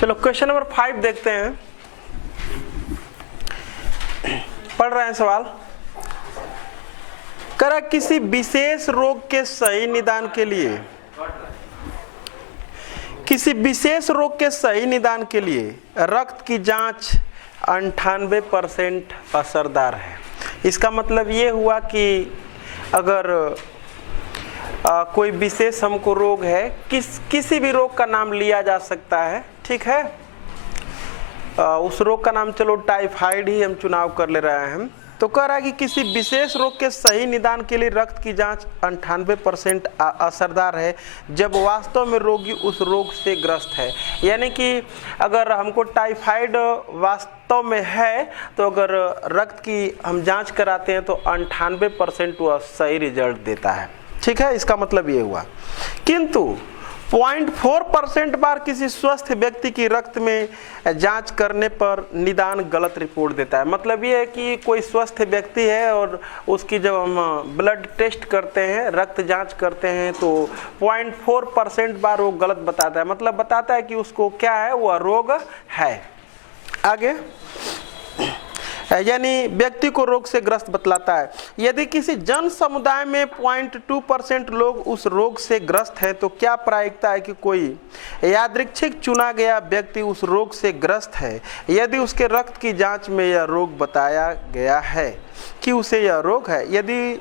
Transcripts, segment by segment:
चलो question number 5 देखते हैं। पढ़ रहे हैं सवाल। करा किसी विशेष रोग के सही निदान के लिए, किसी विशेष रोग के सही निदान के लिए रक्त की जांच 98% असरदार है। इसका मतलब ये हुआ कि अगर कोई विशेष हमको रोग है, किसी भी रोग का नाम लिया जा सकता है, ठीक है। उस रोग का नाम चलो टाइफाइड ही हम चुनाव कर ले रहे हैं। तो कह रहा है कि किसी विशेष रोग के सही निदान के लिए रक्त की जांच 98% असरदार है जब वास्तव में रोगी उस रोग से ग्रस्त है। यानी कि अगर हमको टाइफाइड वास्तव में है तो अगर रक्त की हम जांच कराते हैं तो 98% वह सही रिजल्ट देता है, ठीक है। इसका मतलब ये हुआ। किंतु 0.4% बार किसी स्वस्थ व्यक्ति की रक्त में जांच करने पर निदान गलत रिपोर्ट देता है। मतलब ये है कि कोई स्वस्थ व्यक्ति है और उसकी जब हम ब्लड टेस्ट करते हैं, रक्त जांच करते हैं, तो 0.4% बार वो गलत बताता है। मतलब बताता है कि उसको क्या है, वह रोग है। आगे यानी व्यक्ति को रोग से ग्रस्त बतलाता है। यदि किसी जन समुदाय में 0.2% लोग उस रोग से ग्रस्त हैं तो क्या प्रायिकता है कि कोई यादृच्छिक चुना गया व्यक्ति उस रोग से ग्रस्त है यदि उसके रक्त की जांच में यह रोग बताया गया है कि उसे यह रोग है। यदि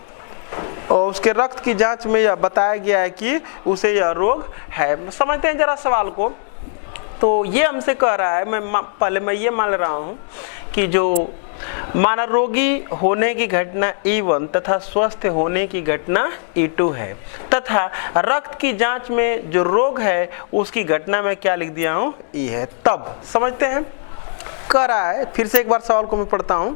उसके रक्त की जांच में यह बताया गया है कि उसे यह रोग है। समझते हैं जरा सवाल को। तो ये हमसे कह रहा है, पहले मैं ये मान रहा हूँ कि जो माना रोगी होने की घटना E1 तथा स्वस्थ होने की घटना E2 है तथा रक्त की जांच में जो रोग है उसकी घटना में क्या लिख दिया हूँ, E है। तब समझते हैं कह रहा है, फिर से एक बार सवाल को मैं पढ़ता हूँ।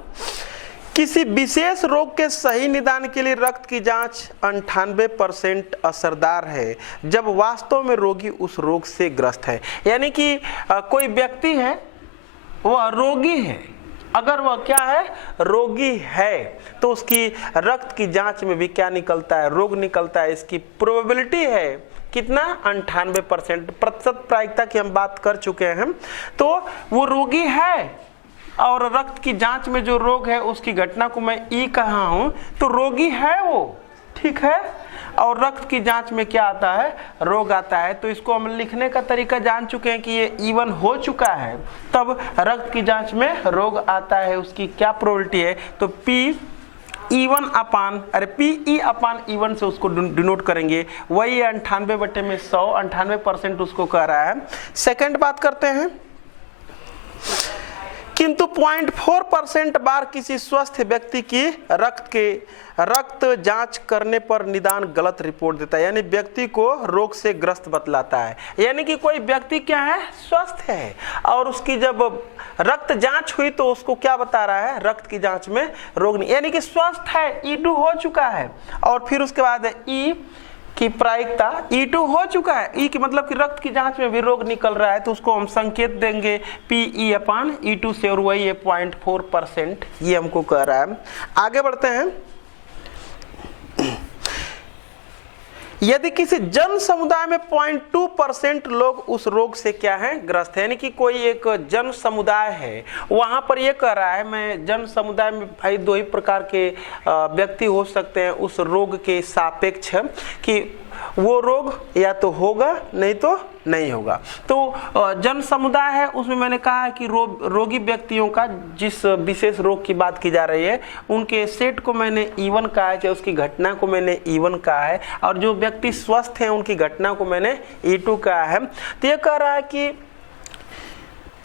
किसी विशेष रोग के सही निदान के लिए रक्त की जांच 98% असरदार है जब वास्तव में रोगी उस रोग से ग्रस्त है। यानी कि कोई व्यक्ति है, वह रोगी है, अगर वह क्या है, रोगी है, तो उसकी रक्त की जांच में भी क्या निकलता है, रोग निकलता है। इसकी प्रोबेबिलिटी है कितना, 98%। प्रतिशत प्रायिकता की हम बात कर चुके हैं। तो वो रोगी है और रक्त की जांच में जो रोग है उसकी घटना को मैं ई कहा हूं, तो रोगी है वो, ठीक है। और रक्त की जांच में क्या आता है, रोग आता है। तो इसको हम लिखने का तरीका जान चुके हैं कि ये E1 हो चुका है, तब रक्त की जांच में रोग आता है, उसकी क्या प्रोबेबिलिटी है, तो PE1 अपान PE/E1 से उसको डिनोट करेंगे। वही 98/100, 98% उसको कह रहा है। सेकंड बात करते हैं। किंतु 0.4% बार किसी स्वस्थ व्यक्ति की रक्त जांच करने पर निदान गलत रिपोर्ट देता है। यानी व्यक्ति को रोग से ग्रस्त बतलाता है। यानी कि कोई व्यक्ति क्या है, स्वस्थ है और उसकी जब रक्त जांच हुई तो उसको क्या बता रहा है, रक्त की जांच में रोग नहीं, यानी कि स्वस्थ है, E2 हो चुका है। और फिर उसके बाद E की प्रायिकता E2 हो चुका है, E की मतलब कि रक्त की जांच में भी रोग निकल रहा है, तो उसको हम संकेत देंगे PE/E2 से, और वही है 0.4%। ये हमको कह रहा है। आगे बढ़ते हैं। यदि किसी जन समुदाय में 0.2% लोग उस रोग से क्या है, ग्रस्त है, यानी कि कोई एक जन समुदाय है, वहां पर ये कह रहा है, मैं जन समुदाय में भाई दो ही प्रकार के व्यक्ति हो सकते हैं उस रोग के सापेक्ष, कि वो रोग या तो होगा नहीं तो नहीं होगा। तो जन समुदाय है, उसमें मैंने कहा है कि रोगी व्यक्तियों का, जिस विशेष रोग की बात की जा रही है, उनके सेट को मैंने E1 कहा है, चाहे उसकी घटना को मैंने E1 कहा है, और जो व्यक्ति स्वस्थ हैं उनकी घटना को मैंने E2 कहा है। तो ये कह रहा है कि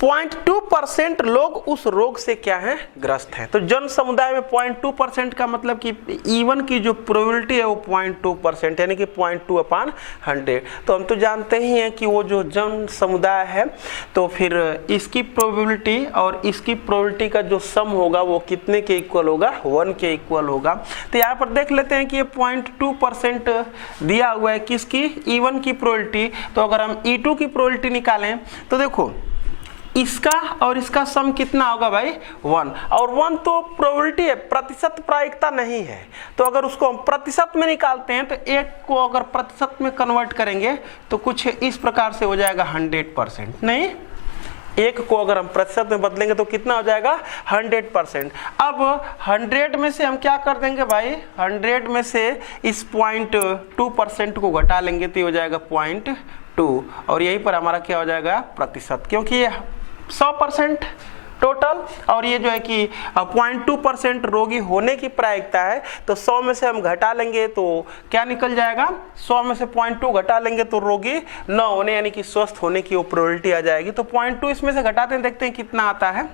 0.2% लोग उस रोग से क्या है, ग्रस्त हैं। तो जन समुदाय में 0.2% का मतलब कि E1 की जो प्रोबेबिलिटी है वो 0.2%, यानी कि 0.2/100। तो हम तो जानते ही हैं कि वो जो जन समुदाय है, तो फिर इसकी प्रोबेबिलिटी और इसकी प्रोबेबिलिटी का जो सम होगा वो कितने के इक्वल होगा, 1 के इक्वल होगा। तो यहाँ पर देख लेते हैं कि ये 0.2% दिया हुआ है किसकी, E1 की प्रोबेबिलिटी। तो अगर हम E2 की प्रोबेबिलिटी निकालें तो देखो इसका और इसका सम कितना होगा भाई, 1। और 1 तो प्रोबेबिलिटी है, प्रतिशत प्रायिकता नहीं है। तो अगर उसको हम प्रतिशत में निकालते हैं तो 1 को अगर प्रतिशत में कन्वर्ट करेंगे तो कुछ इस प्रकार से हो जाएगा 100%, नहीं 1 को अगर हम प्रतिशत में बदलेंगे तो कितना हो जाएगा 100%। अब 100 में से हम क्या कर देंगे भाई, 100 में से इस 0.2% को घटा लेंगे तो ये हो जाएगा 0.2 और यहीं पर हमारा क्या हो जाएगा प्रतिशत, क्योंकि ये 100% टोटल और ये जो है कि 0.2% रोगी होने की प्रायिकता है, तो 100 में से हम घटा लेंगे तो क्या निकल जाएगा, 100 में से 0.2 घटा लेंगे तो रोगी न होने यानी कि स्वस्थ होने की वो प्रोबेबिलिटी आ जाएगी। तो 0.2 इसमें से घटाते हैं, देखते हैं कितना आता है।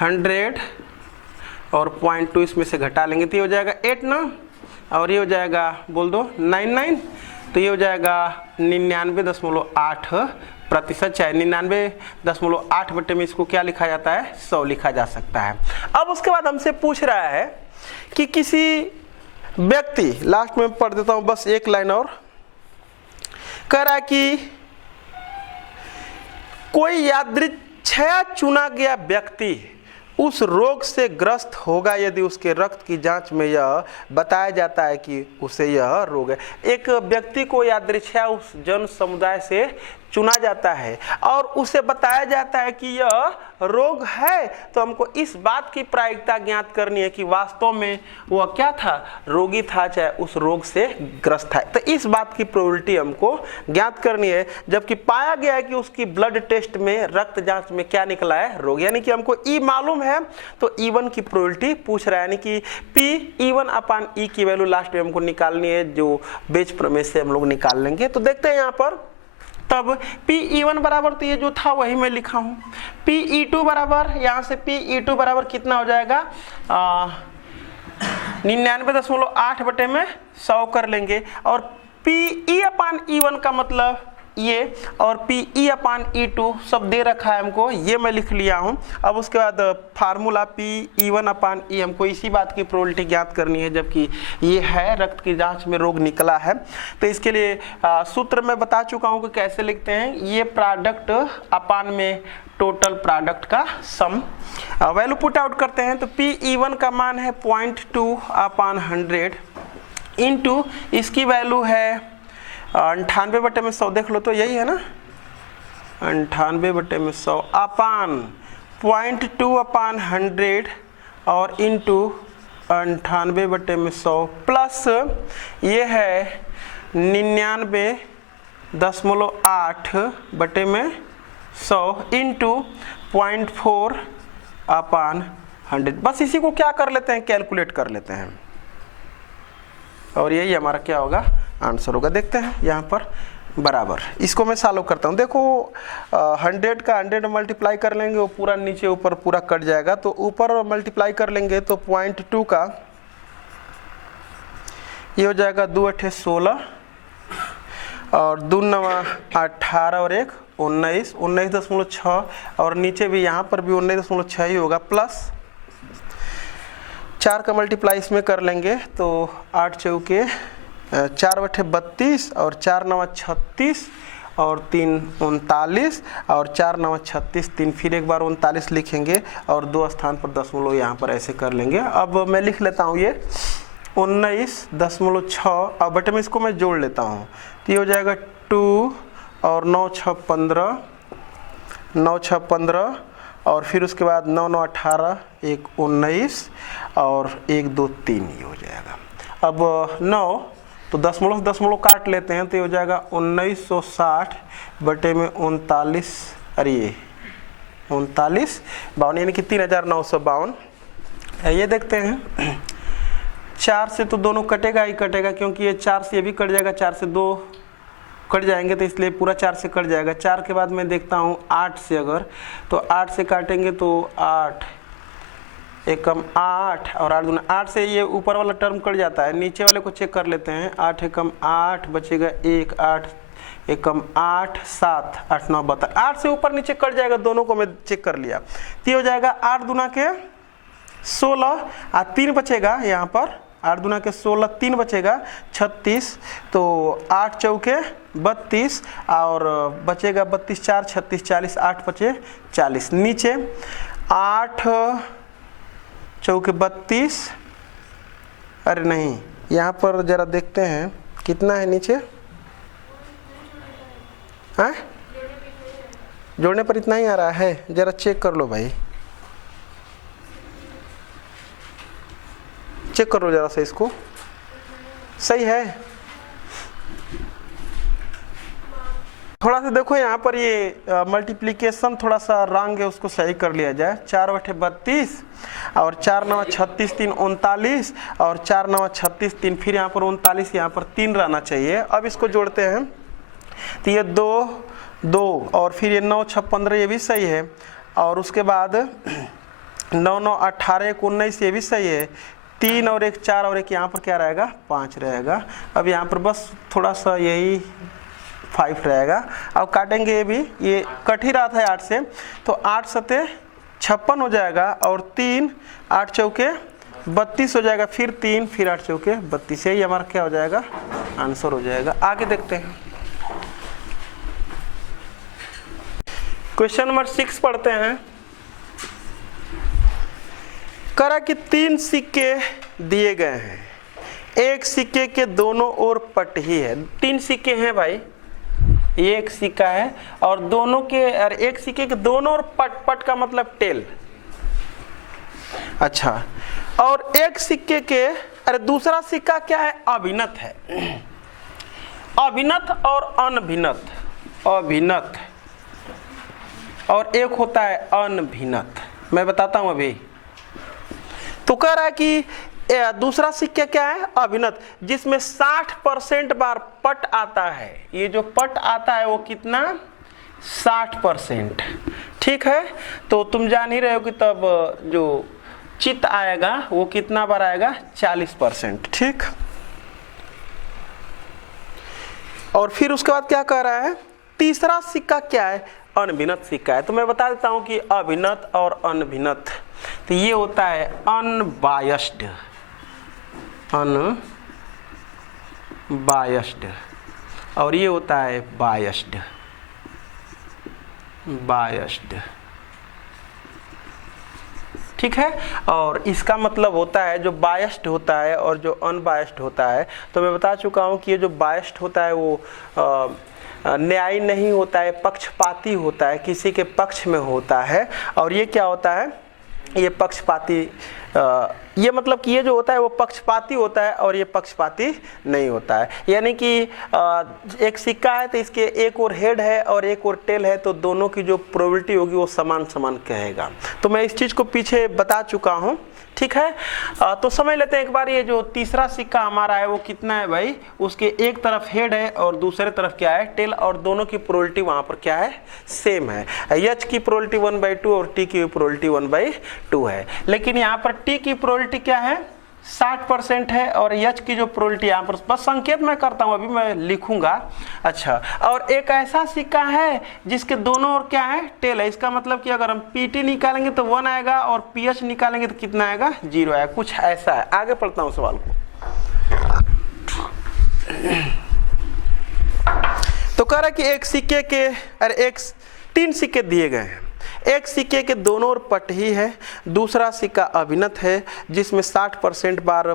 100 और 0.2 इसमें से घटा लेंगे तो ये हो जाएगा 8 ना, और ये हो जाएगा बोल दो 99, तो ये हो जाएगा 99.8%, चाहे 99.8 बटे में इसको क्या लिखा जाता है, 100 लिखा जा सकता है। अब उसके बाद हमसे पूछ रहा है कि किसी व्यक्ति, लास्ट में पढ़ देता हूं बस एक लाइन और, कह रहा है कि कोई यादृच्छया चुना गया व्यक्ति उस रोग से ग्रस्त होगा यदि उसके रक्त की जांच में यह बताया जाता है कि उसे यह रोग है। एक व्यक्ति को यादृच्छया उस जन समुदाय से चुना जाता है और उसे बताया जाता है कि यह रोग है, तो हमको इस बात की प्रायिकता ज्ञात करनी है कि वास्तव में वह क्या था, रोगी था, चाहे उस रोग से ग्रस्त था। तो इस बात की प्रोबेबिलिटी हमको ज्ञात करनी है, जबकि पाया गया है कि उसकी ब्लड टेस्ट में, रक्त जांच में क्या निकला है, रोग, यानी कि हमको ई मालूम है तो E1 की प्रोबेबिलिटी पूछ रहा है, यानी कि P(E1/E) की वैल्यू लास्ट में हमको निकालनी है, जो बेच प्रमेय से हम लोग निकाल लेंगे। तो देखते हैं यहाँ पर, तब P(E1) बराबर, तो ये जो था वही मैं लिखा हूं, P(E2) बराबर, यहाँ से P(E2) बराबर कितना हो जाएगा, 99.8 बटे में 100 कर लेंगे, और Pe/E1 का मतलब ये, और Pe/E2 सब दे रखा है हमको, ये मैं लिख लिया हूं। अब उसके बाद फार्मूला Pe1/E हमको इसी बात की प्रोबेबिलिटी ज्ञात करनी है, जबकि ये है रक्त की जांच में रोग निकला है। तो इसके लिए सूत्र मैं बता चुका हूं कि कैसे लिखते हैं, ये प्रोडक्ट अपान में टोटल प्रोडक्ट का सम, वैल्यू पुट आउट करते हैं। तो Pe1 का मान है 0.2/100 इंटू इसकी वैल्यू है 98 बटे में 100, देख लो तो यही है ना, 98 बटे में 100 अपान 0.2/100 और इंटू 98 बटे में 100 प्लस ये है 99.8 बटे में 100 इंटू 0.4/100। बस इसी को क्या कर लेते हैं, कैलकुलेट कर लेते हैं, और यही हमारा क्या होगा, आंसर होगा। देखते हैं यहाँ पर बराबर, इसको मैं सॉल्व करता हूँ। देखो 100 का 100 मल्टीप्लाई कर लेंगे, वो पूरा नीचे ऊपर पूरा कट जाएगा, तो ऊपर मल्टीप्लाई कर लेंगे तो 0.2 का ये हो जाएगा 2×8 16 और 2 9 18 और 1 19, 19.6 और नीचे भी यहाँ पर भी 19.6 ही होगा, प्लस 4 का मल्टीप्लाई इसमें कर लेंगे तो 8 चौके 4/32 और 4 9 36 और 3 39 और 4 9 36, 3 फिर एक बार 39 लिखेंगे और 2 स्थान पर दशमलव यहाँ पर ऐसे कर लेंगे। अब मैं लिख लेता हूँ ये 19.6 और बटे में इसको मैं जोड़ लेता हूँ, तो ये हो जाएगा 2 और 9 6 15, 9 6 15 और फिर उसके बाद 9 9 18, 1 19 और 1 2 3 ये हो जाएगा। अब 9 तो दशमलव काट लेते हैं, तो ये हो जाएगा 1960 बटे में 39, अरे ये 39 52 यानी कि 3952। ये देखते हैं 4 से तो दोनों कटेगा ही कटेगा, क्योंकि ये 4 से ये भी कट जाएगा, 4 से 2 कट जाएंगे, तो इसलिए पूरा 4 से कट जाएगा। 4 के बाद मैं देखता हूँ 8 से, अगर तो 8 से काटेंगे तो 8 एकम 8 और 8 दूना 8 से ये ऊपर वाला टर्म कट जाता है, नीचे वाले को चेक कर लेते हैं। 8 एकम 8 बचेगा 1, 8 एकम 8 7 8 9 12, 8 से ऊपर नीचे कट जाएगा, दोनों को मैं चेक कर लिया। तो ये हो जाएगा 8 दूना के 16 और 3 बचेगा यहाँ पर, 8 दूना के 16 3 बचेगा 36, तो 8 चौके 32 और बचेगा 32 4 36 40, 8 बचे 40, नीचे 8 चौके 32, अरे नहीं यहाँ पर जरा देखते हैं कितना है नीचे, हाँ जोड़ने पर इतना ही आ रहा है, जरा चेक कर लो भाई, चेक कर लो जरा सा इसको, सही है। थोड़ा सा देखो यहाँ पर ये मल्टीप्लिकेशन थोड़ा सा रंग है, उसको सही कर लिया जाए। 4 बटे 32 और 4 9 36 3 39 और 4 9 36 3, फिर यहाँ पर 39, यहाँ पर 3 रहना चाहिए। अब इसको जोड़ते हैं तो ये 2 2 और फिर ये 9 6 15, ये भी सही है। और उसके बाद 9 9 18 19, ये भी सही है। 3 और 1 4 और 1 यहाँ पर क्या रहेगा, 5 रहेगा। अब यहाँ पर बस थोड़ा सा यही 5 रहेगा। अब काटेंगे, ये भी ये कट ही रहा था 8 से, तो 8 सते 56 हो जाएगा और 3 8 चौके 32 हो जाएगा, फिर 3 फिर 8 चौके 32, यही हमारा क्या हो जाएगा, आंसर हो जाएगा। आगे देखते हैं क्वेश्चन नंबर 6 पढ़ते हैं। करा कि 3 सिक्के दिए गए हैं, एक सिक्के के दोनों ओर पट ही है। 3 सिक्के हैं भाई, ये एक सिक्का है और दोनों के, और एक सिक्के के दोनों ओर पट, पट का मतलब टेल, अच्छा। और एक सिक्के के, अरे दूसरा सिक्का क्या है, अभिनत है। अभिनत और अनभिनत, अभिनत और एक होता है अनभिनत, मैं बताता हूं अभी। तो कह रहा है कि दूसरा सिक्का क्या है, अभिनत, जिसमें 60% बार पट आता है। ये जो पट आता है वो कितना, 60%, ठीक है। तो तुम जान ही रहे हो कि तब जो चित आएगा वो कितना बार आएगा, 40%, ठीक। और फिर उसके बाद क्या कह रहा है, तीसरा सिक्का क्या है, अनभिनत सिक्का है। तो मैं बता देता हूं कि अभिनत और अनभिनत, तो ये होता है अनबायस्ड, अनबायस्ड, और ये होता है बायस्ड, बायस्ड, ठीक है। और इसका मतलब होता है जो बायस्ड होता है और जो अनबायस्ड होता है, तो मैं बता चुका हूं कि ये जो बायस्ड होता है वो न्यायी नहीं होता है, पक्षपाती होता है, किसी के पक्ष में होता है। और ये क्या होता है, ये पक्षपाती, ये मतलब कि ये जो होता है वो पक्षपाती होता है और ये पक्षपाती नहीं होता है। यानी कि एक सिक्का है तो इसके एक और हेड है और एक और टेल है, तो दोनों की जो प्रोबेबिलिटी होगी वो समान समान कहेगा। तो मैं इस चीज को पीछे बता चुका हूं, ठीक है। तो समझ लेते हैं एक बार, ये जो तीसरा सिक्का हमारा है वो कितना है भाई, उसके एक तरफ हेड है और दूसरे तरफ क्या है, टेल, और दोनों की प्रोबेबिलिटी वहां पर क्या है, सेम है। एच की प्रोबेबिलिटी 1/2 और टी की प्रोबेबिलिटी 1/2 है। लेकिन यहाँ पर टी की प्रोबेबिलिटी क्या है, 60% है, और एच की जो प्रोबेबिलिटी यहाँ पर बस संकेत मैं करता हूँ, अभी मैं लिखूंगा, अच्छा। और एक ऐसा सिक्का है जिसके दोनों ओर क्या है, टेल है। इसका मतलब कि अगर हम पीटी निकालेंगे तो 1 आएगा और पीएच निकालेंगे तो कितना आएगा, 0 आएगा, कुछ ऐसा है। आगे पढ़ता हूँ सवाल को। तो कह रहा है कि एक सिक्के के, अरे 3 सिक्के दिए गए हैं, एक सिक्के के दोनों ओर पट ही है, दूसरा सिक्का अभिनत है जिसमें 60% बार,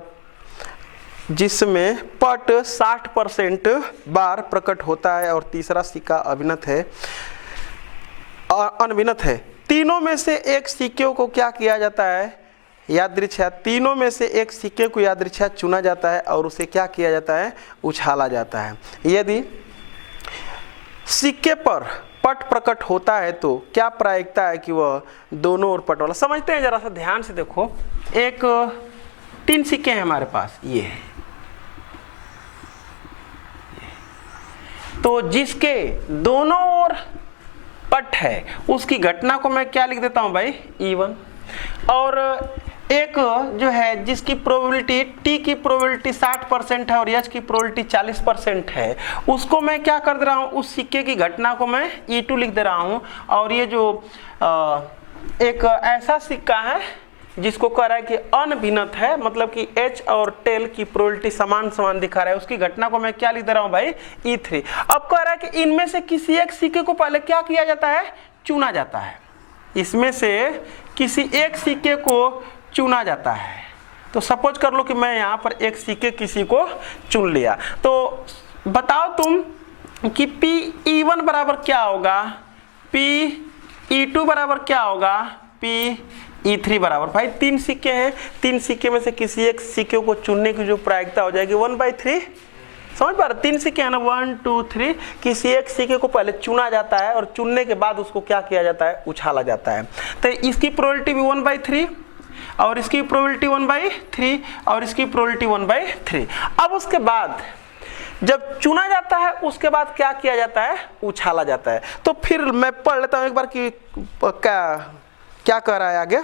जिसमें पट 60% बार प्रकट होता है, और तीसरा सिक्का अभिनत है, अनभिनत है। तीनों में से एक सिक्के को क्या किया जाता है, यादृच्छा, तीनों में से एक सिक्के को यादृच्छा चुना जाता है और उसे क्या किया जाता है, उछाला जाता है। यदि सिक्के पर पट प्रकट होता है तो क्या प्रायिकता है कि वह दोनों ओर पट वाला। समझते हैं, जरा सा ध्यान से देखो। एक 3 सिक्के हैं हमारे पास, ये है, तो जिसके दोनों ओर पट है उसकी घटना को मैं क्या लिख देता हूं भाई, E1। और एक जो है जिसकी प्रोबेबिलिटी, टी की प्रोबेबिलिटी 60% है और एच की प्रोबेबिलिटी 40% है, उसको मैं क्या कर दे रहा हूँ, उस सिक्के की घटना को मैं E2 लिख दे रहा हूँ। और ये जो एक ऐसा सिक्का है जिसको कह रहा है कि अनभिनत है, मतलब कि एच और टेल की प्रोबेबिलिटी समान समान दिखा रहा है, उसकी घटना को मैं क्या लिख दे रहा हूँ भाई, E3। अब कह रहा है कि इनमें से किसी एक सिक्के को पहले क्या किया जाता है, चुना जाता है। इसमें से किसी एक सिक्के को चुना जाता है। तो सपोज कर लो कि मैं यहाँ पर एक सिक्के किसी को चुन लिया, तो बताओ तुम कि P E1 बराबर क्या होगा, Pe2 बराबर क्या होगा, Pe3 बराबर, भाई 3 सिक्के हैं, 3 सिक्के में से किसी एक सिक्के को चुनने की जो प्रायिकता हो जाएगी 1/3, समझ पा रहे, 3 सिक्के है ना, 1 2 3, किसी एक सिक्के को पहले चुना जाता है और चुनने के बाद उसको क्या किया जाता है, उछाला जाता है। तो इसकी प्रोबेबिलिटी भी 1/3 और इसकी प्रोबेबिलिटी 1/3 और इसकी प्रोबेबिलिटी 1/3। अब उसके बाद जब चुना जाता है उसके बाद क्या किया जाता है, उछाला जाता है। तो फिर मैं पढ़ लेता हूं एक बार कि क्या कह रहा है आगे।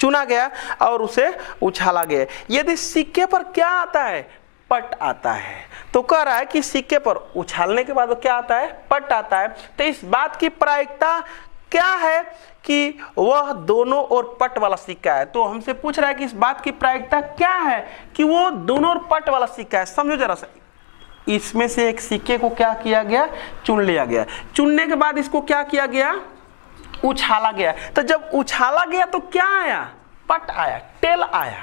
चुना गया और उसे उछाला गया, यदि सिक्के पर क्या आता है, पट आता है, तो कह रहा है कि सिक्के पर उछालने के बाद क्या आता है, पट आता है। तो इस बात की प्रायिकता क्या है कि वह दोनों ओर पट वाला सिक्का है। तो हमसे पूछ रहा है कि इस बात की प्रायिकता क्या है कि वो दोनों ओर पट वाला सिक्का है। समझो जरा सा, इसमें से एक सिक्के को क्या किया गया, चुन लिया गया, चुनने के बाद इसको क्या किया गया, उछाला गया। तो जब उछाला गया तो क्या आया, पट आया, टेल आया,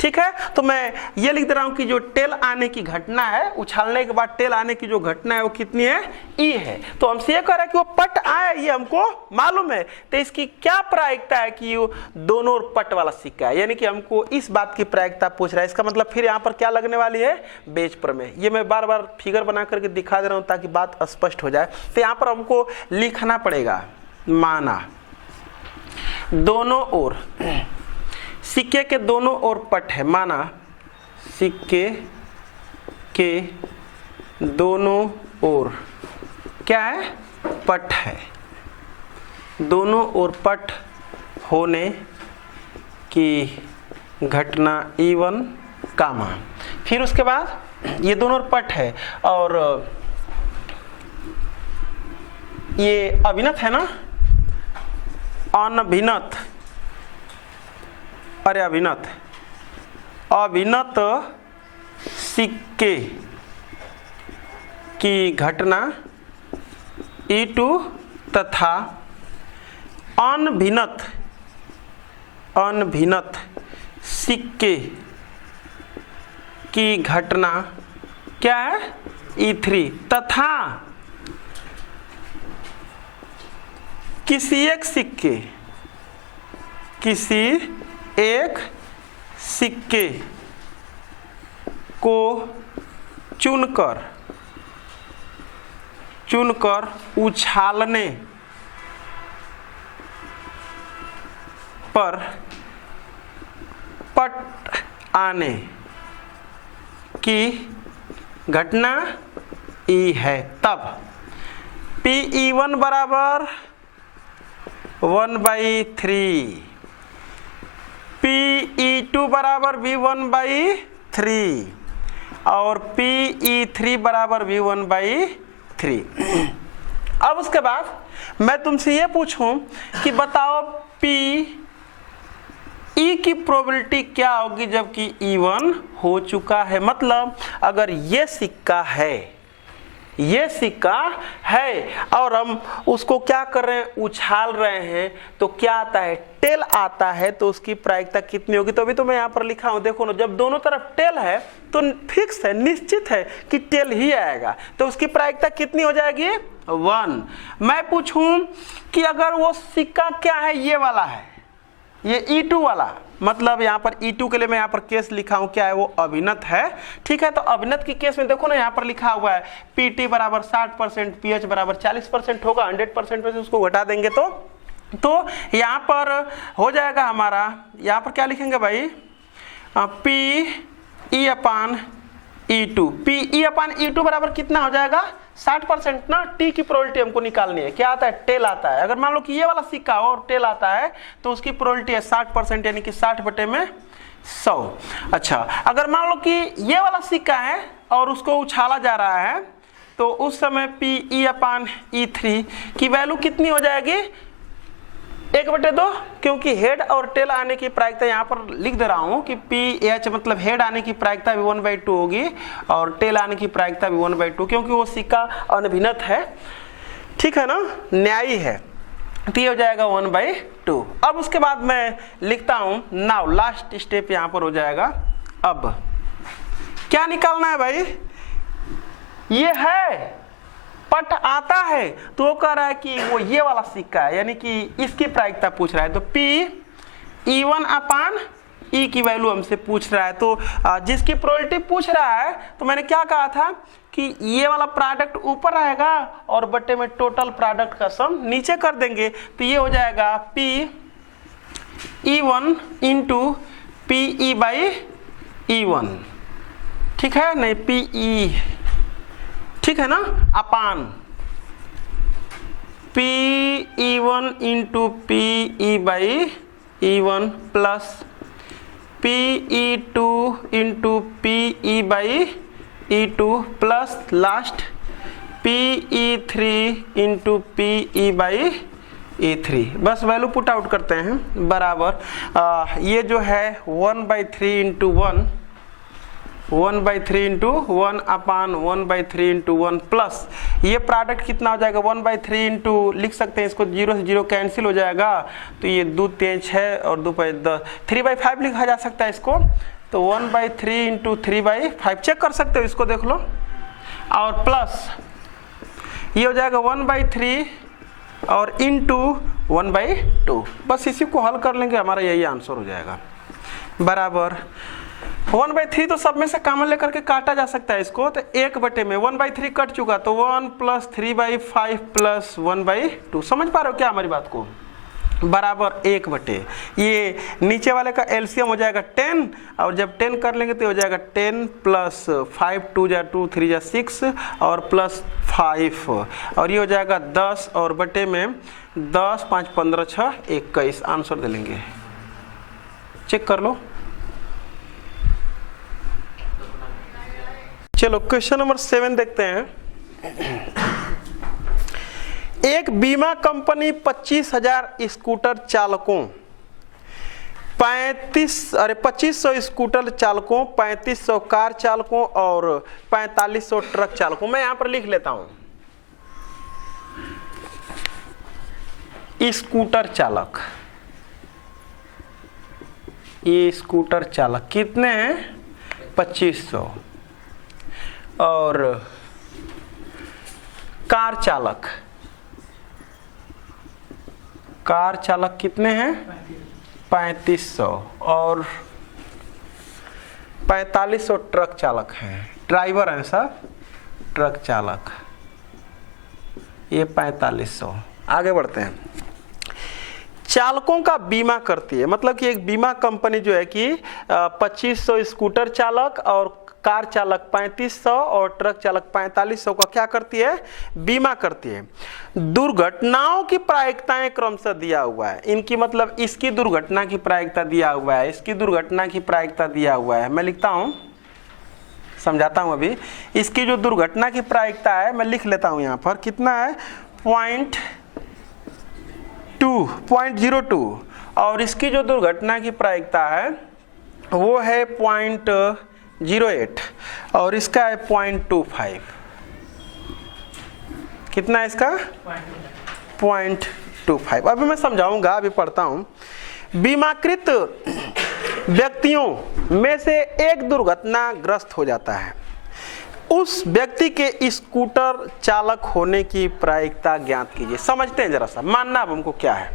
ठीक है। तो मैं ये लिख दे रहा हूं कि जो टेल आने की घटना है, उछालने के बाद टेल आने की जो घटना है वो कितनी है, ई है। तो हमसे ये कह रहा है कि वो पट आया, ये हमको मालूम है। तो इसकी क्या प्रायिकता है कि वो दोनों पट वाला सिक्का है, यानी कि हमको इस बात की प्रायिकता पूछ रहा है। इसका मतलब फिर यहाँ पर क्या लगने वाली है, बेज प्रमेय। ये मैं बार बार फिगर बना करके दिखा दे रहा हूँ ताकि बात स्पष्ट हो जाए। तो यहाँ पर हमको लिखना पड़ेगा, माना दोनों ओर, सिक्के के दोनों ओर पट है, माना सिक्के के दोनों ओर क्या है, पट है, दोनों ओर पट होने की घटना E1 कामा। फिर उसके बाद ये दोनों ओर पट है और ये अभिनत है ना, अनभिनत, अरे अभिनत, अभिनत सिक्के की घटना E2 तथा अनभिनत सिक्के की घटना क्या है, E3 तथा किसी एक सिक्के को चुनकर उछालने पर पट आने की घटना ई है। तब Pe1 बराबर 1/3, Pe2 बराबर भी 1/3 और Pe3 बराबर भी 1/3। अब उसके बाद मैं तुमसे ये पूछूं कि बताओ Pe की प्रोबेबिलिटी क्या होगी जबकि E1 हो चुका है। मतलब अगर ये सिक्का है और हम उसको क्या कर रहे हैं, उछाल रहे हैं, तो क्या आता है, टेल आता है। तो उसकी प्रायिकता कितनी होगी, तो अभी तो मैं यहाँ पर लिखा हूँ, देखो ना, जब दोनों तरफ टेल है तो फिक्स है, निश्चित है कि टेल ही आएगा। तो उसकी प्रायिकता कितनी हो जाएगी, 1। मैं पूछूं कि अगर वो सिक्का क्या है, ये वाला है, ये E2 वाला, मतलब यहाँ पर E2 के लिए मैं यहाँ पर केस लिखा हूँ, क्या है, वो अभिनत है, ठीक है। तो अभिनत की केस में देखो ना, यहाँ पर लिखा हुआ है PT बराबर 60%, PH बराबर 40% होगा, 100% में से उसको घटा देंगे तो यहाँ पर हो जाएगा हमारा, यहाँ पर क्या लिखेंगे भाई, PE/E2, PE/E2 बराबर कितना हो जाएगा, 60% ना। टी की प्रोबेबिलिटी हमको निकालनी है, क्या आता है, टेल आता है। अगर मान लो कि ये वाला सिक्का हो और टेल आता है तो उसकी प्रोबेबिलिटी है 60%, यानी कि 60/100। अच्छा, अगर मान लो कि ये वाला सिक्का है और उसको उछाला जा रहा है तो उस समय Pe/E3 की वैल्यू कितनी हो जाएगी, 1/2, क्योंकि हेड और टेल आने की प्रायिकता यहाँ पर लिख दे रहा हूँ कि PH मतलब हेड आने की प्रायिकता भी 1/2 होगी और टेल आने की प्रायिकता भी 1/2, क्योंकि वो सिक्का अनभिनत है, ठीक है ना, न्यायी है। तो ये हो जाएगा 1/2। अब उसके बाद मैं लिखता हूँ, नाउ लास्ट स्टेप यहाँ पर हो जाएगा। अब क्या निकालना है भाई, ये है पट आता है तो वो कह रहा है कि वो ये वाला सिक्का है, यानी कि इसकी प्रायिकता पूछ रहा है। तो P E1 अपान E की वैल्यू हमसे पूछ रहा है। तो जिसकी प्रोबेबिलिटी पूछ रहा है तो मैंने क्या कहा था कि ये वाला प्रोडक्ट ऊपर आएगा और बट्टे में टोटल प्रोडक्ट का सम नीचे कर देंगे। तो ये हो जाएगा P E1 into PE by E1, ठीक है, नहीं PE, ठीक है ना, अपान PE1 into PE by E1 plus PE2 into PE by E2 plus last PE3 into PE by E3। बस वैल्यू पुट आउट करते हैं बराबर ये जो है 1/3 इंटू 1, 1/3 इंटू 1 अपान 1/3 इंटू 1 प्लस ये प्रोडक्ट कितना हो जाएगा 1/3 इंटू, लिख सकते हैं इसको, 0 से 0 कैंसिल हो जाएगा। तो ये 2 3 6 और 2 5 10, 3/5 लिखा जा सकता है इसको। तो 1/3 इंटू 3/5 चेक कर सकते हो, इसको देख लो। और प्लस ये हो जाएगा 1/3 और इंटू 1/2। बस इसी को हल कर लेंगे, हमारा यही आंसर हो जाएगा बराबर 1/3। तो सब में से कॉमन लेकर के काटा जा सकता है इसको। तो 1 बटे में 1/3 कट चुका, तो 1 प्लस 3/5 प्लस 1/2। समझ पा रहे हो क्या हमारी बात को, बराबर 1 बटे ये नीचे वाले का एलसीएम हो जाएगा 10, और जब 10 कर लेंगे तो हो जाएगा 10 प्लस 5 2 जा 2 3 जा 6 और प्लस 5, और ये हो जाएगा 10 और बटे में 10 5 15 6 21। आंसर दे लेंगे, चेक कर लो। चलो क्वेश्चन नंबर 7 देखते हैं। एक बीमा कंपनी 25,000 स्कूटर चालकों 2500 स्कूटर चालकों, 3500 कार चालकों और 4500 ट्रक चालकों। मैं यहां पर लिख लेता हूं स्कूटर चालक, ये स्कूटर चालक कितने हैं 2500, और कार चालक कितने हैं 3500, और 4500 ट्रक चालक हैं, ड्राइवर हैं सब, ट्रक चालक, ये 4500। आगे बढ़ते हैं। चालकों का बीमा करती है, मतलब कि एक बीमा कंपनी जो है कि 2500 स्कूटर चालक और कार चालक 3500 और ट्रक चालक 4500 का क्या करती है, बीमा करती है। दुर्घटनाओं की प्रायिकताएं क्रमशः दिया हुआ है इनकी, मतलब इसकी दुर्घटना की प्रायिकता दिया हुआ है, इसकी दुर्घटना की प्रायिकता दिया हुआ है। मैं लिखता हूं, समझाता हूं अभी। इसकी जो दुर्घटना की प्रायिकता है मैं लिख लेता हूं यहां पर, कितना है 0.02, और इसकी जो दुर्घटना की प्रायिकता है वो है 0.08 और इसका है 0.25। कितना है इसका 0.25। अभी मैं समझाऊंगा, अभी पढ़ता हूं। बीमाकृत व्यक्तियों में से एक दुर्घटनाग्रस्त हो जाता है, उस व्यक्ति के स्कूटर चालक होने की प्रायिकता ज्ञात कीजिए। समझते हैं जरा सा, मानना अब हमको क्या है,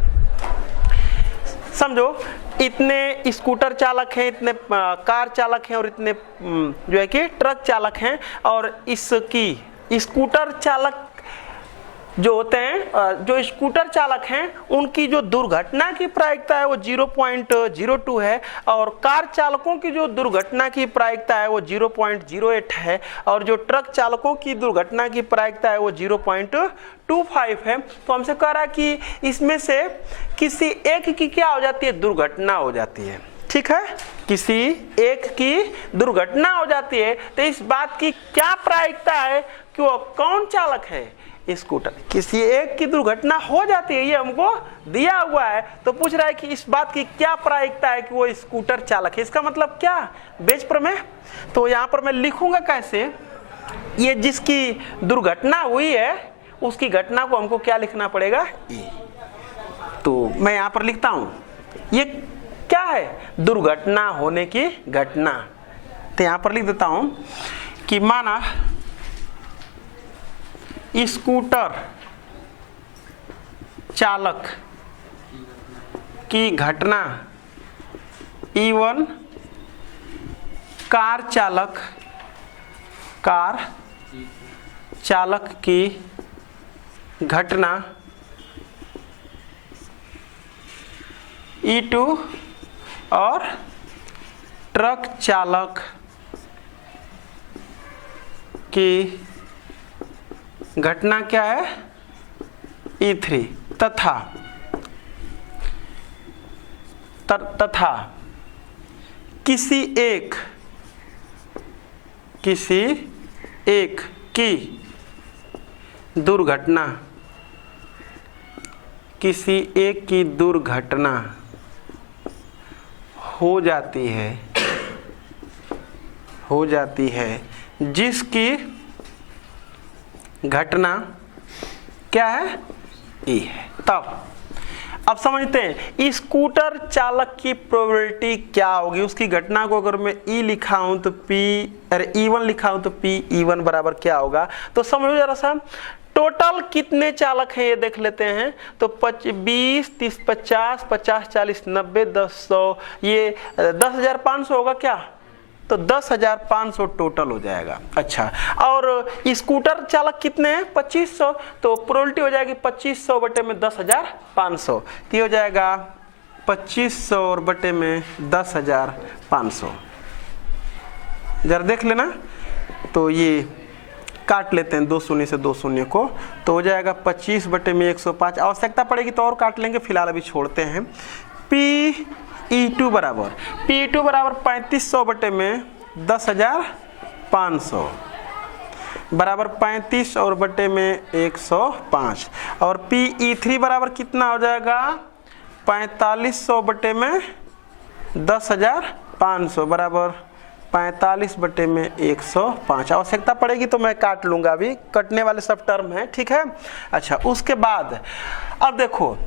समझो। इतने स्कूटर चालक हैं, इतने कार चालक हैं और इतने जो है कि ट्रक चालक हैं, और इसकी स्कूटर चालक जो होते हैं, जो स्कूटर चालक हैं उनकी जो दुर्घटना की प्रायिकता है वो 0.02 है, और कार चालकों की जो दुर्घटना की प्रायिकता है वो 0.08 है, और जो ट्रक चालकों की दुर्घटना की प्रायिकता है वो 0.25 है। तो हमसे कह रहा है कि इसमें से किसी एक की क्या हो जाती है, दुर्घटना हो जाती है, ठीक है, किसी एक की दुर्घटना हो जाती है। तो इस बात की क्या प्रायिकता है कि वो कौन चालक है, स्कूटर, किसी एक की दुर्घटना हो जाती है, ये हमको दिया हुआ है। तो पूछ रहा है कि इस बात की क्या प्रायिकता है कि वो स्कूटर चालक है। इसका मतलब क्या, बेच प्रमेय। तो यहाँ पर मैं लिखूंगा कैसे, ये जिसकी दुर्घटना हुई है उसकी घटना को हमको क्या लिखना पड़ेगा, ए। तो मैं यहाँ पर लिखता हूं, ये क्या है, दुर्घटना होने की घटना। तो यहाँ पर लिख देता हूं कि माना स्कूटर चालक की घटना E1 कार चालक की घटना E2 और ट्रक चालक की घटना क्या है E3 तथा किसी एक की दुर्घटना हो जाती है जिसकी घटना क्या है ई है। तब अब समझते हैं स्कूटर चालक की प्रोबेबिलिटी क्या होगी। उसकी घटना को अगर मैं ई लिखा हूं तो E1 लिखा हूं तो E1 बराबर क्या होगा। तो समझो जरा सा, टोटल कितने चालक हैं ये देख लेते हैं। तो 20, 30, 50, 50, 40, 90, 10, 100, ये 10,500 होगा क्या। तो 10,500 टोटल हो जाएगा। अच्छा, और स्कूटर चालक कितने हैं 2500, तो प्रोबेबिलिटी हो जाएगी 2500 बटे में 10,500, तो हो जाएगा 2500 और बटे में 10,500। जरा देख लेना, तो ये काट लेते हैं 2 शून्य से 2 शून्य को, तो हो जाएगा 25 बटे में 105। आवश्यकता पड़ेगी तो और काट लेंगे, फिलहाल अभी छोड़ते हैं। P2 बराबर 3500 बटे में 10,500 बराबर 35 और बटे में 105, और PE3 बराबर कितना हो जाएगा 4500 बटे में 10,500 बराबर 45 बटे में 105। आवश्यकता पड़ेगी तो मैं काट लूंगा, अभी कटने वाले सब टर्म है, ठीक है। अच्छा, उसके बाद अब देखो,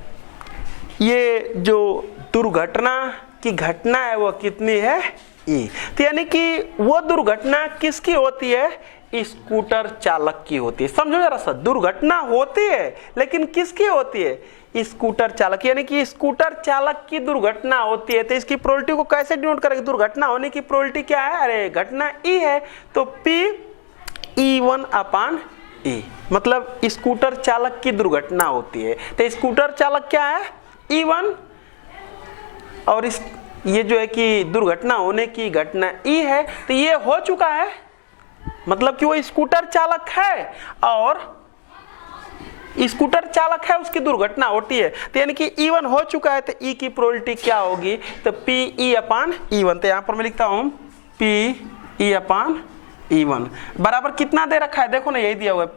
ये जो दुर्घटना की घटना है वो कितनी है E, तो यानी कि वो दुर्घटना किसकी होती है, स्कूटर चालक की होती है। समझो जरा सा, दुर्घटना होती है लेकिन किसकी होती है, स्कूटर चालक, यानी कि स्कूटर चालक की दुर्घटना होती है। तो इसकी प्रोबेबिलिटी को कैसे डिनोट करेंगे, दुर्घटना होने की प्रोबेबिलिटी क्या है, अरे घटना E है, तो PE1/E, मतलब स्कूटर चालक की दुर्घटना होती है। तो स्कूटर चालक क्या है E1, और इस ये जो है कि दुर्घटना होने की घटना E है, तो ये हो चुका है, मतलब कि वो स्कूटर चालक है और स्कूटर चालक है, उसकी दुर्घटना होती है। तो यानी कि E1 हो चुका है, तो E की प्रोबेबिलिटी क्या होगी, तो PE/E1। तो यहां पर मैं लिखता हूं PE/E1 बराबर कितना दे रखा है, देखो ना यही दिया हुआ है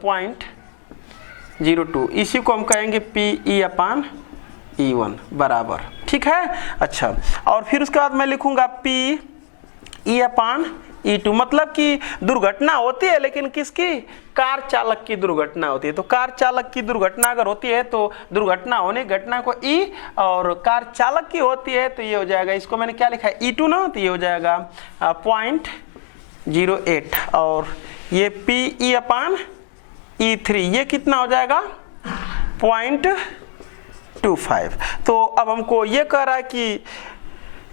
0.02, इसी को हम कहेंगे PE/E1 बराबर, ठीक है। अच्छा, और फिर उसके बाद मैं लिखूंगा PE/E2, मतलब कि दुर्घटना होती है लेकिन किसकी, कार चालक की दुर्घटना होती है। तो कार चालक की दुर्घटना अगर होती है तो दुर्घटना होने घटना को E, और कार चालक की होती है तो ये हो जाएगा, इसको मैंने क्या लिखा है E2 ना, तो ये हो जाएगा 0.08, और ये PE/E3 ये कितना हो जाएगा 0.25। तो अब हमको ये कह रहा है कि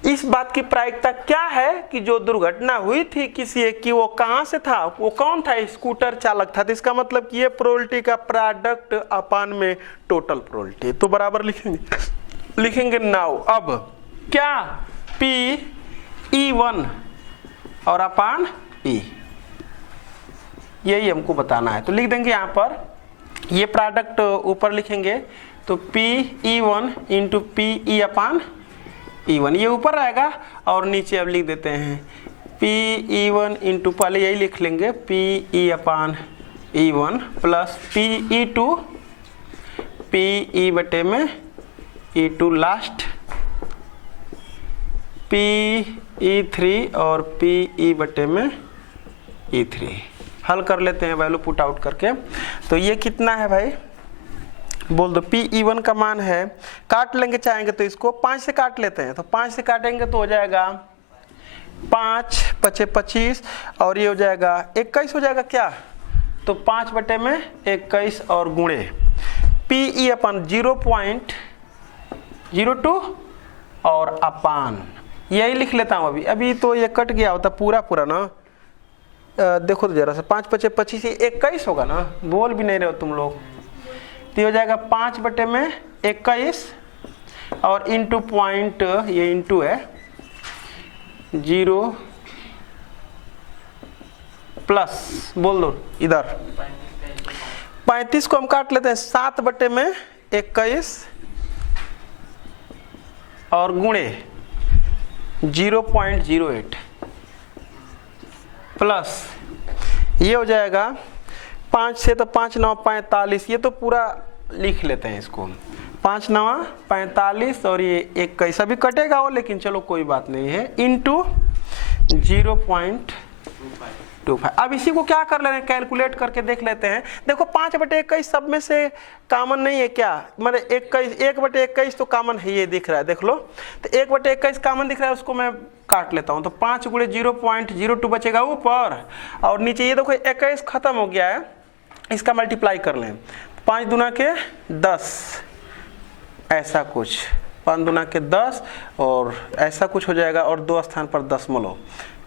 इस बात की प्रायिकता क्या है कि जो दुर्घटना हुई थी किसी एक की, वो कहां से था, वो कौन था, स्कूटर चालक था। तो इसका मतलब कि ये प्रोबेबिलिटी का प्रोडक्ट अपान में टोटल प्रोबेबिलिटी, तो बराबर लिखेंगे नाउ। अब क्या PE1 और अपान E, यही हमको बताना है, तो लिख देंगे यहां पर, ये प्रोडक्ट ऊपर लिखेंगे, तो PE1 इंटू PE/E1 ये ऊपर रहेगा, और नीचे अब लिख देते हैं PE1 इंटू, पहले यही लिख लेंगे PE/E1 प्लस PE2 PE बटे में E2 लास्ट, PE3 और PE बटे में E3। हल कर लेते हैं वैल्यू पुट आउट करके। तो ये कितना है भाई, बोल दो। PE1 का मान है, काट लेंगे चाहेंगे तो इसको 5 से काट लेते हैं, तो 5 से काटेंगे तो हो जाएगा 5 × 5 = 25, और ये हो जाएगा 21 हो जाएगा क्या, तो 5/21 और गुणे PE अपन 0.02 और अपान, यही लिख लेता हूँ। अभी तो ये कट गया होता पूरा ना। देखो तो जरा सा, 5×5 = 21 होगा ना, बोल भी नहीं रहे हो तुम लोग। तो हो जाएगा 5/21 और इंटू पॉइंट, ये इंटू है 0 प्लस, बोल दो इधर 35 को हम काट लेते हैं 7/21 और गुणे 0.08 प्लस ये हो जाएगा 5 से तो 5 9 45, ये तो पूरा लिख लेते हैं इसको, 5 9 45 और ये 21 अभी कटेगा हो, लेकिन चलो कोई बात नहीं है, इंटू 0.25। अब इसी को क्या कर ले रहे हैं, कैलकुलेट करके देख लेते हैं। देखो 5/21 सब में से कॉमन नहीं है क्या, मतलब 1/21 तो कॉमन है, ये दिख रहा है देख लो। तो 1/21 कॉमन दिख रहा है, उसको मैं काट लेता हूं। तो 5 × 0.02 बचेगा ऊपर, और नीचे ये देखो 21 खत्म हो गया है, इसका मल्टीप्लाई कर लें। 5 दूना के 10 ऐसा कुछ, 5 दूना के 10 और ऐसा कुछ हो जाएगा, और 2 स्थान पर 10 मलो,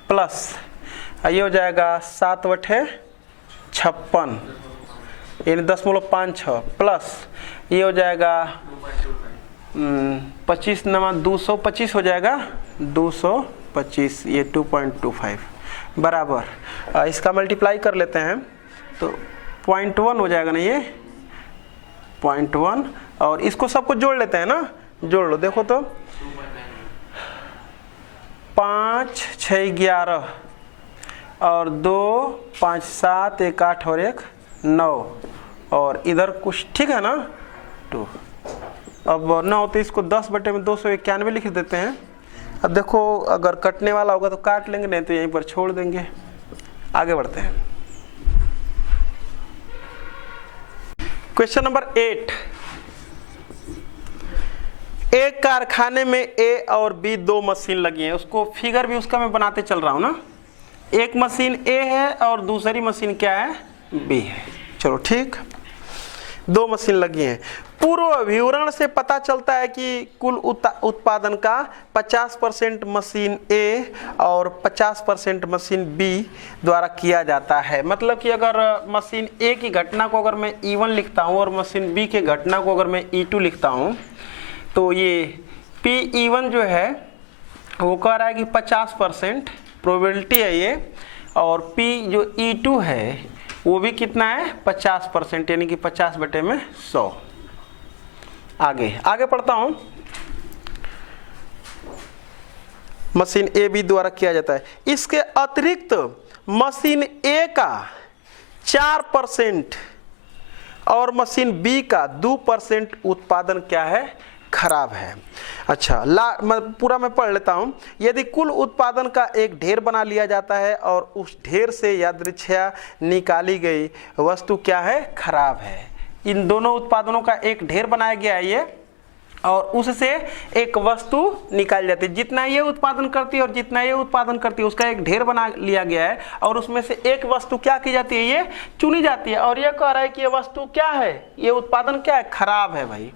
प्लस ये हो जाएगा 7/56 यानी 10.56 प्लस ये हो जाएगा 25 9 225 हो जाएगा 225, ये 2.25 बराबर। इसका मल्टीप्लाई कर लेते हैं तो 0.1 हो जाएगा ना, ये 0.1, और इसको सबको जोड़ लेते हैं ना, जोड़ लो। देखो तो 5 6 11 और 2 5 7 1 8 और 1 9, और इधर कुछ ठीक है ना 2। अब 9 तो इसको 10/291 लिख देते हैं। अब देखो अगर कटने वाला होगा तो काट लेंगे, नहीं तो यहीं पर छोड़ देंगे। आगे बढ़ते हैं। Question number 8। एक कारखाने में ए और बी 2 मशीन लगी है, उसको फिगर भी उसका मैं बनाते चल रहा हूं ना। एक मशीन ए है और दूसरी मशीन क्या है, बी है। चलो ठीक, 2 मशीन लगी हैं। पूर्व विवरण से पता चलता है कि कुल उत्पादन का 50% मशीन ए और 50% मशीन बी द्वारा किया जाता है। मतलब कि अगर मशीन ए की घटना को अगर मैं E1 लिखता हूं और मशीन बी के घटना को अगर मैं E2 लिखता हूं, तो ये PE1 जो है वो कह रहा है कि 50% प्रोबेबिलिटी है ये, और P जो E2 है वो भी कितना है 50%, यानी कि 50/100। आगे पढ़ता हूं। मशीन ए बी द्वारा किया जाता है। इसके अतिरिक्त मशीन ए का 4% और मशीन बी का 2% उत्पादन क्या है, खराब है। अच्छा पूरा मैं पढ़ लेता हूं। यदि कुल उत्पादन का एक ढेर बना लिया जाता है और उस ढेर से यादृच्छया निकाली गई वस्तु क्या है, खराब है। इन दोनों उत्पादनों का एक ढेर बनाया गया है ये, और उससे एक वस्तु निकाली जाती है। जितना ये उत्पादन करती है और जितना ये उत्पादन करती है उसका एक ढेर बना लिया गया है, और उसमें से एक वस्तु क्या की जाती है, ये चुनी जाती है। और ये कह रहा है कि ये वस्तु क्या है, ये उत्पादन क्या है, खराब है भाई।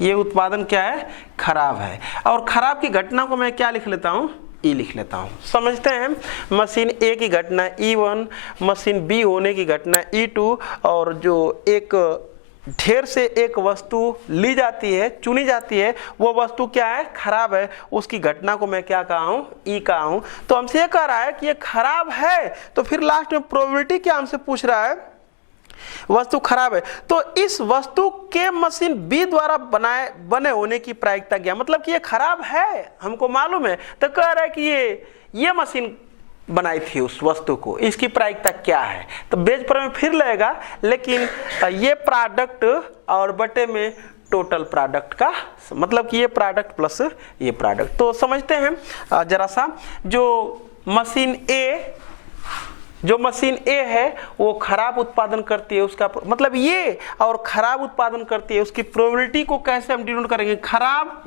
ये उत्पादन क्या है, खराब है। और खराब की घटना को मैं क्या लिख लेता हूं, ई लिख लेता हूं। समझते हैं। मशीन ए की घटना E1, मशीन बी होने की घटना E2, और जो एक ढेर से एक वस्तु ली जाती है, चुनी जाती है, वो वस्तु क्या है, खराब है। उसकी घटना को मैं क्या कहा हूं, ई कहा हूं। तो हमसे ये कह रहा है कि ये खराब है, तो फिर लास्ट में प्रोबेबिलिटी क्या हमसे पूछ रहा है, वस्तु खराब है। तो इस वस्तु के मशीन बी द्वारा बने होने की प्रायिकता क्या, मतलब कि ये खराब है हमको मालूम है, तो कह रहा है कि ये मशीन बनाई थी उस वस्तु को, इसकी प्रायिकता क्या है। तो बेज पर में फिर लगेगा, लेकिन ये प्रोडक्ट और बटे में टोटल प्रोडक्ट का, मतलब कि ये प्रोडक्ट प्लस ये प्रोडक्ट। तो समझते हैं जरा सा। जो मशीन ए है वो खराब उत्पादन करती है, उसका मतलब ये, और खराब उत्पादन करती है उसकी प्रोबेबिलिटी को कैसे हम डिनोट करेंगे, खराब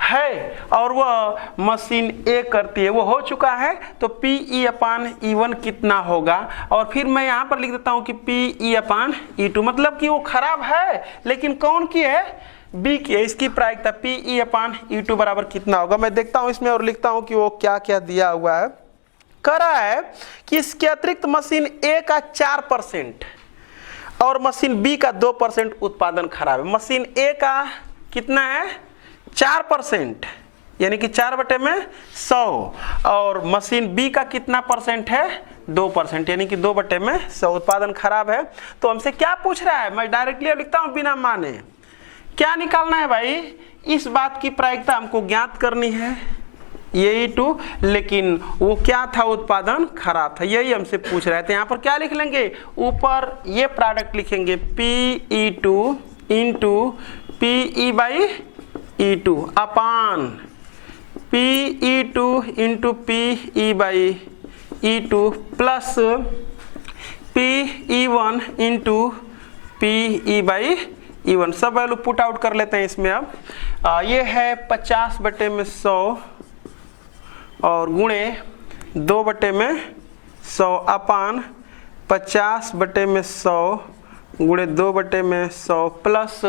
है और वह मशीन ए करती है, वो हो चुका है, तो पी ई अपान ई वन कितना होगा। और फिर मैं यहाँ पर लिख देता हूँ कि P E upon E to, मतलब कि वो खराब है लेकिन कौन की है, बी की है। इसकी प्रायिकता P E upon E to बराबर कितना होगा। मैं देखता हूँ इसमें और लिखता हूँ कि वो क्या क्या दिया हुआ है। कह रहा है कि इसके अतिरिक्त मशीन ए का 4% और मशीन बी का 2% उत्पादन खराब है। मशीन ए का कितना है, 4%, यानी कि 4/100, और मशीन बी का कितना परसेंट है, 2%, यानी कि 2/100 उत्पादन खराब है। तो हमसे क्या पूछ रहा है, मैं डायरेक्टली लिखता हूं बिना माने। क्या निकालना है भाई, इस बात की प्रायिकता हमको ज्ञात करनी है, यही टू, लेकिन वो क्या था, उत्पादन खराब था, यही हमसे पूछ रहे थे। यहाँ पर क्या लिख लेंगे, ऊपर ये प्रोडक्ट लिखेंगे P E two into P E by E two upon P E two into P E by E two plus P E one into P E by E one. सब वैल्यू पुट आउट कर लेते हैं इसमें। अब ये है 50/100 और गुणे 2/100 अपान 50/100 गुणे 2/100 प्लस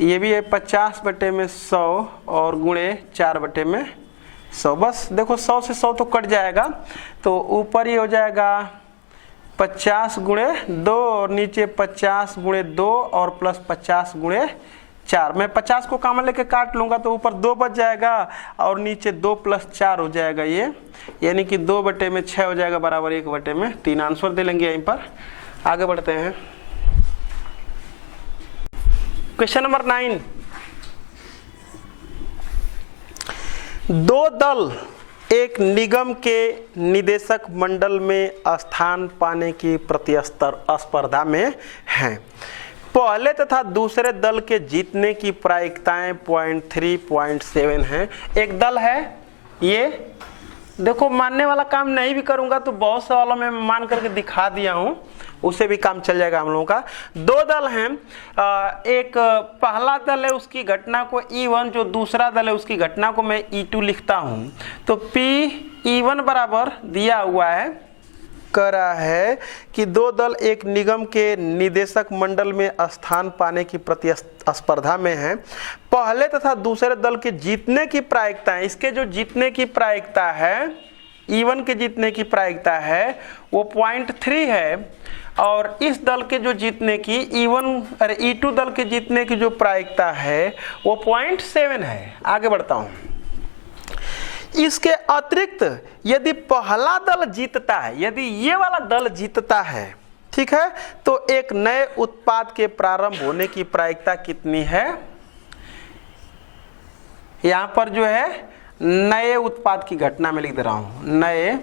ये भी है 50/100 और गुणे 4/100। बस देखो 100 से 100 तो कट जाएगा, तो ऊपर ही हो जाएगा 50 गुणे 2 और नीचे 50 गुणे 2 और प्लस 50 गुणे 4। मैं 50 को कॉमन लेके काट लूंगा तो ऊपर 2 बच जाएगा और नीचे 2 + 4 हो जाएगा ये, यानी कि 2/6 हो जाएगा बराबर 1/3। आंसर दे लेंगे यहीं पर। आगे बढ़ते हैं, क्वेश्चन नंबर 9। दो दल एक निगम के निदेशक मंडल में स्थान पाने की प्रतिस्पर्धा में हैं। पहले तथा दूसरे दल के जीतने की प्रायिकताएं 0.3, 0.7 हैं। एक दल है, ये देखो मानने वाला काम नहीं भी करूंगा तो बहुत सवालों में मान करके दिखा दिया हूं, उससे भी काम चल जाएगा हम लोगों का। दो दल हैं, एक पहला दल है उसकी घटना को E1, जो दूसरा दल है उसकी घटना को मैं E2 लिखता हूं। तो PE1 बराबर दिया हुआ है, कह रहा है कि दो दल एक निगम के निदेशक मंडल में स्थान पाने की प्रतिस्पर्धा में हैं। पहले तथा दूसरे दल के जीतने की प्रायिकता है, इसके जो जीतने की प्रायिकता है, E1 के जीतने की प्रायिकता है वो 0.3 है, और इस दल के जो जीतने की E2 दल के जीतने की जो प्रायिकता है वो 0.7 है। आगे बढ़ता हूं। इसके अतिरिक्त यदि पहला दल जीतता है, यदि ये वाला दल जीतता है, ठीक है, तो एक नए उत्पाद के प्रारंभ होने की प्रायिकता कितनी है। यहां पर जो है नए उत्पाद की घटना में लिख दे रहा हूं, नए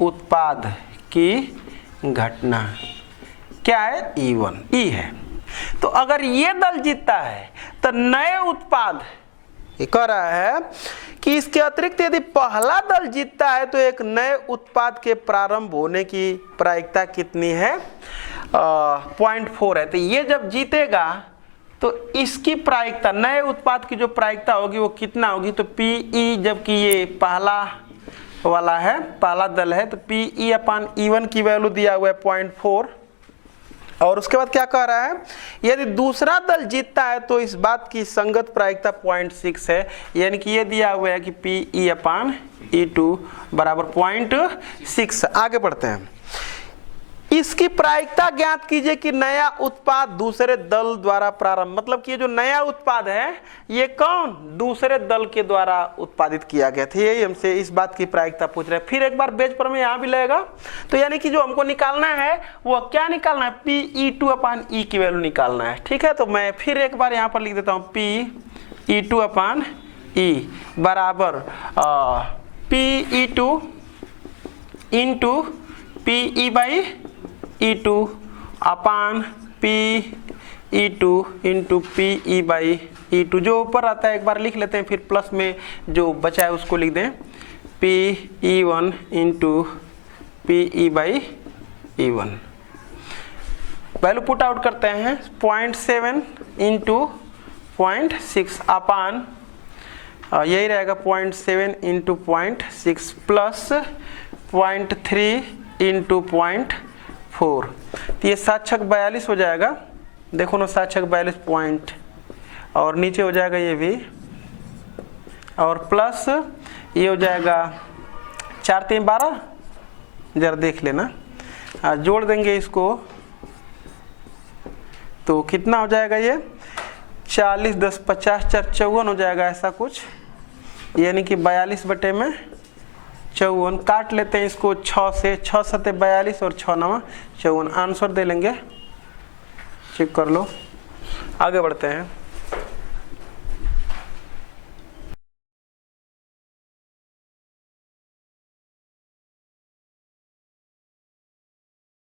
उत्पाद की घटना क्या है, E1, E है। तो अगर ये दल जीतता है तो नए उत्पाद, ये कह रहा है कि इसके अतिरिक्त यदि पहला दल जीतता है तो एक नए उत्पाद के प्रारंभ होने की प्रायिकता कितनी है, 0.4 है। तो ये जब जीतेगा तो इसकी प्रायिकता, नए उत्पाद की जो प्रायिकता होगी वो कितना होगी, तो PE, जबकि ये पहला वाला है, पहला दल है, तो PE/E1 की वैल्यू दिया हुआ है 0.4। और उसके बाद क्या कह रहा है, यदि दूसरा दल जीतता है तो इस बात की संगत प्रायिकता 0.6 है, यानी कि ये दिया हुआ है कि PE/E2 बराबर 0.6। आगे बढ़ते हैं, इसकी प्रायिकता ज्ञात कीजिए कि नया उत्पाद दूसरे दल द्वारा प्रारंभ, मतलब कि ये जो नया उत्पाद है ये कौन, दूसरे दल के द्वारा उत्पादित किया गया था। यही हमसे इस बात की प्रायिकता पूछ रहे हैं। फिर एक बार बेज पर में यहाँ भी लगेगा, तो यानी कि जो हमको निकालना है वो क्या निकालना है, PE2/E की वैल्यू निकालना है। ठीक है, तो मैं फिर एक बार यहाँ पर लिख देता हूँ, PE2/E बराबर PE2 इंटू PE/E2 अपान PE2 इंटू PE/E2, जो ऊपर आता है एक बार लिख लेते हैं, फिर प्लस में जो बचा है उसको लिख दें, PE1 into PE/E1। Value put out करते हैं, 0.7 इंटू 0.6 अपान यही रहेगा 0.7 इंटू 0.6 प्लस 0.3 इंटू 0.4। तो ये 7 छक 42 हो जाएगा। देखो ना 7 छक 42 पॉइंट, और नीचे हो जाएगा ये भी, और प्लस ये हो जाएगा 4 3 12, जरा देख लेना। जोड़ देंगे इसको तो कितना हो जाएगा ये 40 10 50 4 54 हो जाएगा ऐसा कुछ, यानी कि 42 बटे में 54। काट लेते हैं इसको 6 से, 6 सते 42 और 6 9 54। आंसर दे लेंगे, चेक कर लो। आगे बढ़ते हैं।